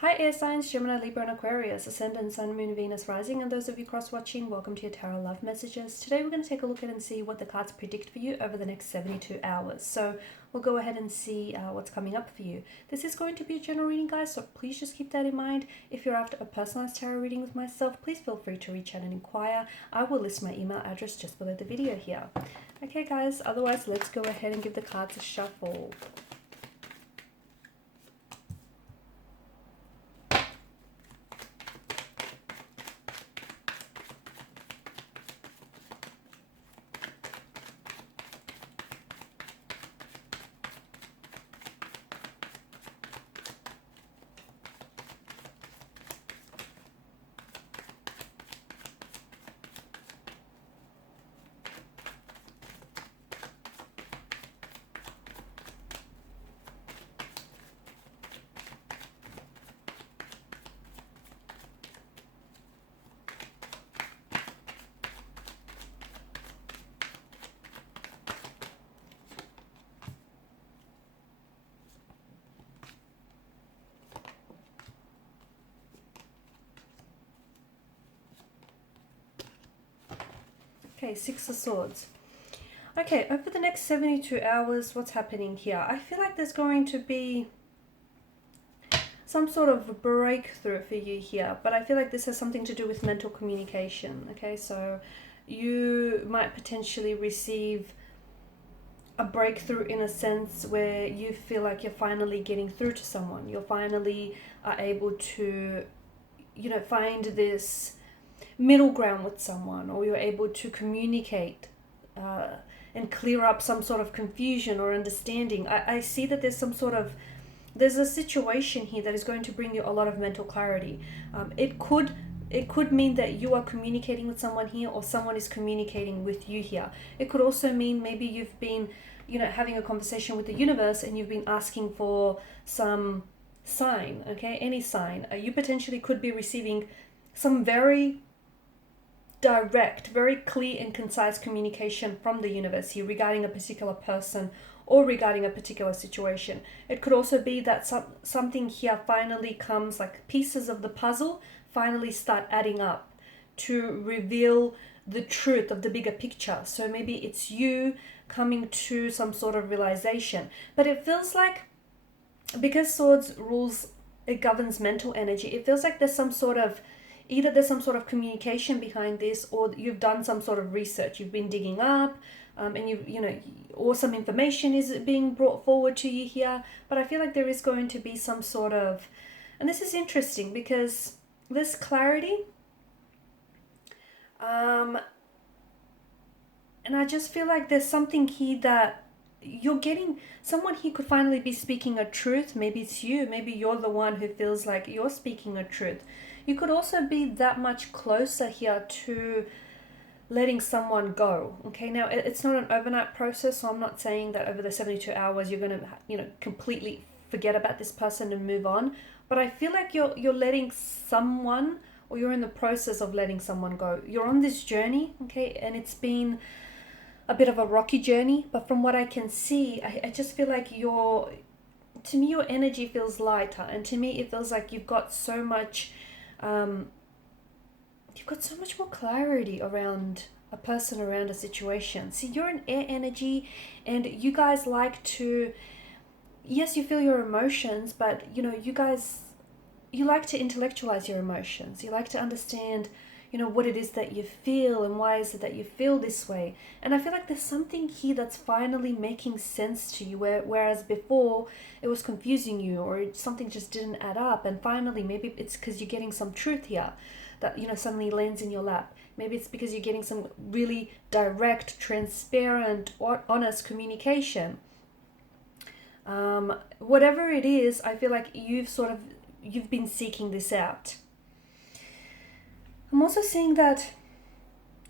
Hi air signs, Gemini, Libra and Aquarius, Ascendant, Sun, Moon, Venus, Rising, and those of you cross-watching, welcome to your Tarot Love Messages. Today we're going to take a look at and see what the cards predict for you over the next 72 hours. So we'll go ahead and see what's coming up for you. This is going to be a general reading, guys, so please just keep that in mind. If you're after a personalized tarot reading with myself, please feel free to reach out and inquire. I will list my email address just below the video here. Okay, guys, otherwise let's go ahead and give the cards a shuffle. Okay, Six of Swords. Okay, over the next 72 hours, what's happening here? I feel like there's going to be some sort of breakthrough for you here, but I feel like this has something to do with mental communication, okay? So you might potentially receive a breakthrough in a sense where you feel like you're finally getting through to someone. You're finally able to, find this middle ground with someone, or you're able to communicate and clear up some sort of confusion or understanding. I see that there's a situation here that is going to bring you a lot of mental clarity. It could mean that you are communicating with someone here, or someone is communicating with you here. It could also mean maybe you've been having a conversation with the universe and you've been asking for some sign, okay? Any sign. You potentially could be receiving some very direct, very clear and concise communication from the universe here regarding a particular person or regarding a particular situation. It could also be that something here finally comes, like pieces of the puzzle finally start adding up to reveal the truth of the bigger picture. So maybe it's you coming to some sort of realization. But it feels like, because Swords rules, it governs mental energy, it feels like there's some sort of communication behind this, or you've done some sort of research. You've been digging up, and or some information is being brought forward to you here. But I feel like there is going to be some sort of, and this is interesting because this clarity, and I just feel like there's something here that you're getting. Someone here could finally be speaking a truth. Maybe it's you. Maybe you're the one who feels like you're speaking a truth. You could also be that much closer here to letting someone go. Okay, now it's not an overnight process, so I'm not saying that over the 72 hours you're going to, completely forget about this person and move on. But I feel like you're letting someone, or you're in the process of letting someone go. You're on this journey, okay, and it's been a bit of a rocky journey. But from what I can see, I just feel like your energy feels lighter, and to me it feels like you've got so much more clarity around a person, around a situation. See, you're an air energy, and you guys like to, yes, you feel your emotions, but you like to intellectualize your emotions. You like to understand what it is that you feel, and why is it that you feel this way. And I feel like there's something here that's finally making sense to you, whereas before it was confusing you, or something just didn't add up. And finally, maybe it's because you're getting some truth here that suddenly lands in your lap. Maybe it's because you're getting some really direct, transparent, or honest communication. Whatever it is, I feel like you've been seeking this out. I'm also seeing that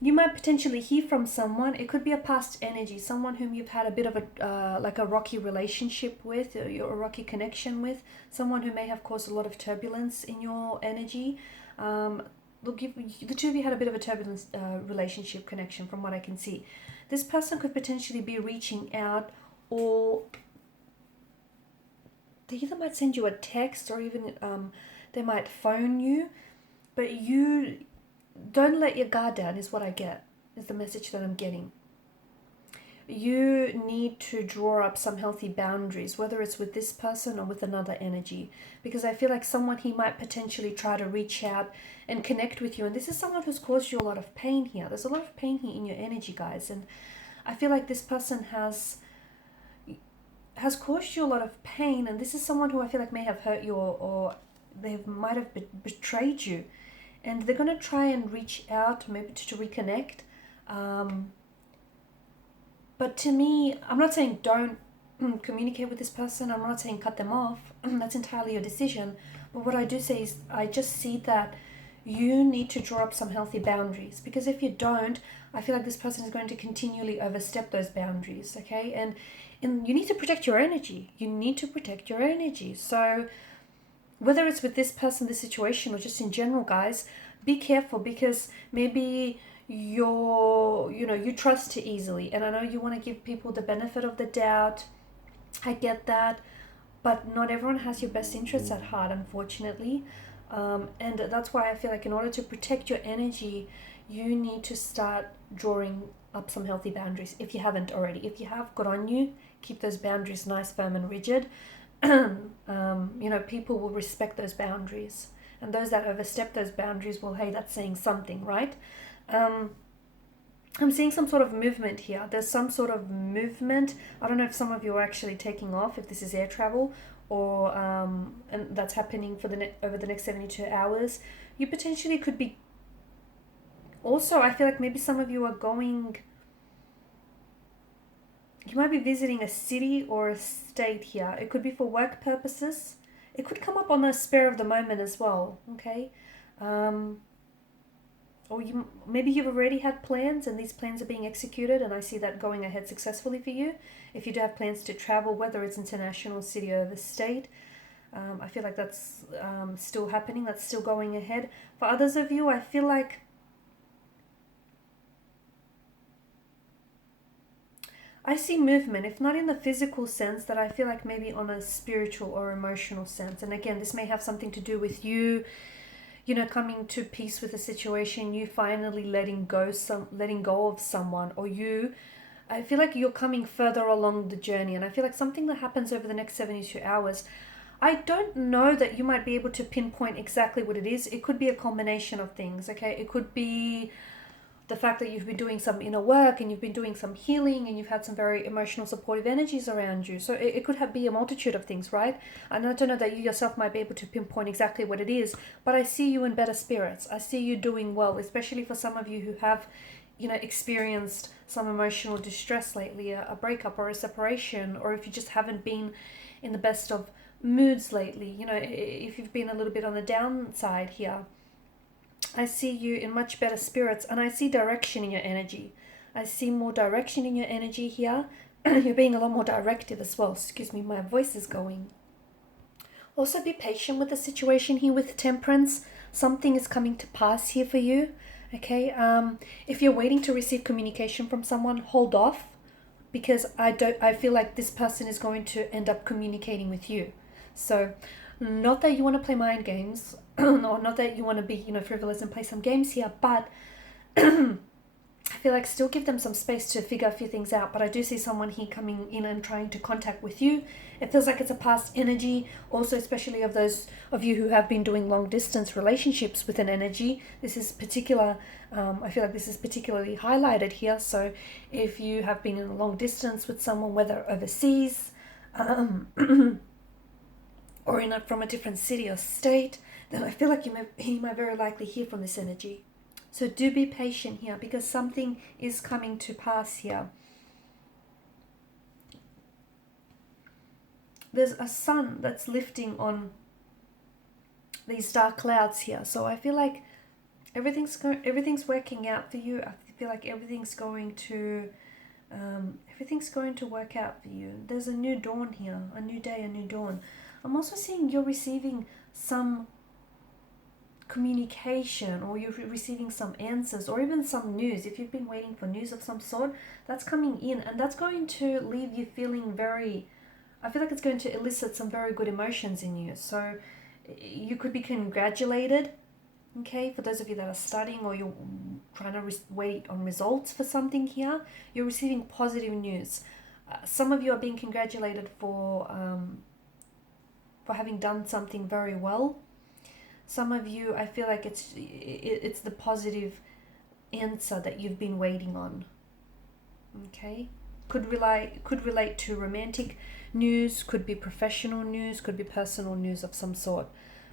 you might potentially hear from someone. It could be a past energy, someone whom you've had a bit of a rocky relationship with, or a rocky connection with, someone who may have caused a lot of turbulence in your energy. The two of you had a bit of a turbulent relationship connection, from what I can see. This person could potentially be reaching out, or they either might send you a text or even they might phone you, but you don't let your guard down is what I get, is the message that I'm getting. You need to draw up some healthy boundaries, whether it's with this person or with another energy, because I feel like someone, he might potentially try to reach out and connect with you, and this is someone who's caused you a lot of pain here. There's a lot of pain here in your energy, guys, and I feel like this person has caused you a lot of pain, and this is someone who I feel like may have hurt you, or they might have betrayed you, and they're going to try and reach out, maybe to reconnect. But to me, I'm not saying don't communicate with this person. I'm not saying cut them off. That's entirely your decision. But what I do say is I just see that you need to draw up some healthy boundaries, because if you don't, I feel like this person is going to continually overstep those boundaries, okay? And you need to protect your energy. You need to protect your energy. So whether it's with this person, this situation, or just in general, guys, be careful, because maybe you trust too easily, and I know you want to give people the benefit of the doubt. I get that, but not everyone has your best interests at heart, unfortunately. And that's why I feel like in order to protect your energy, you need to start drawing up some healthy boundaries if you haven't already. If you have, good on you. Keep those boundaries nice, firm, and rigid. People will respect those boundaries, and those that overstep those boundaries, well, hey, that's saying something, right? I'm seeing some sort of movement here. There's some sort of movement. I don't know if some of you are actually taking off, if this is air travel, or and that's happening for over the next 72 hours. You potentially could be. Also, I feel like maybe some of you are going. You might be visiting a city or a state here. It could be for work purposes. It could come up on the spur of the moment as well. Okay. Or maybe you've already had plans and these plans are being executed, and I see that going ahead successfully for you. If you do have plans to travel, whether it's international, city, or the state, I feel like that's still happening. That's still going ahead. For others of you, I feel like I see movement, if not in the physical sense, that I feel like maybe on a spiritual or emotional sense. And again, this may have something to do with you coming to peace with a situation, you finally letting go of someone, or I feel like you're coming further along the journey, and I feel like something that happens over the next 72 hours, I don't know that you might be able to pinpoint exactly what it is. It could be a combination of things, okay? It could be the fact that you've been doing some inner work and you've been doing some healing and you've had some very emotional supportive energies around you. So it could be a multitude of things, right? And I don't know that you yourself might be able to pinpoint exactly what it is, but I see you in better spirits. I see you doing well, especially for some of you who have, experienced some emotional distress lately, a breakup or a separation, or if you just haven't been in the best of moods lately, if you've been a little bit on the downside here. I see you in much better spirits, and I see direction in your energy. I see more direction in your energy here. You're being a lot more directive as well. Excuse me, my voice is going. Also, be patient with the situation here with temperance. Something is coming to pass here for you. Okay. If you're waiting to receive communication from someone, hold off, because I feel like this person is going to end up communicating with you. So, not that you want to play mind games, or not that you want to be, frivolous and play some games here, but I feel like still give them some space to figure a few things out. But I do see someone here coming in and trying to contact with you. It feels like it's a past energy. Also, especially of those of you who have been doing long distance relationships with an energy. This is particular. I feel like this is particularly highlighted here. So if you have been in a long distance with someone, whether overseas, or from a different city or state, then I feel like you might very likely hear from this energy. So do be patient here, because something is coming to pass here. There's a sun that's lifting on these dark clouds here. So I feel like everything's working out for you. I feel like everything's going to work out for you. There's a new dawn here, a new day, a new dawn. I'm also seeing you're receiving some communication, or you're receiving some answers, or even some news. If you've been waiting for news of some sort, that's coming in, and that's going to leave you feeling very I feel like it's going to elicit some very good emotions in you. So you could be congratulated, okay? For those of you that are studying or you're trying to wait on results for something here, you're receiving positive news. Some of you are being congratulated for having done something very well. Some of you, I feel like it's the positive answer that you've been waiting on. Okay, could relate to romantic news, could be professional news, could be personal news of some sort.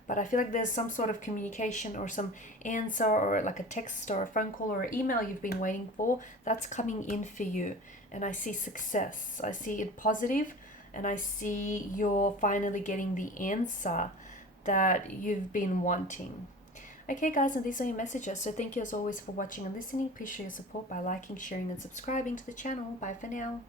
But I feel like there's some sort of communication or some answer or like a text or a phone call or an email you've been waiting for that's coming in for you. And I see success. I see it positive, and I see you're finally getting the answer that you've been wanting. Okay guys, and these are your messages. So thank you as always for watching and listening. Please show your support by liking, sharing and subscribing to the channel. Bye for now.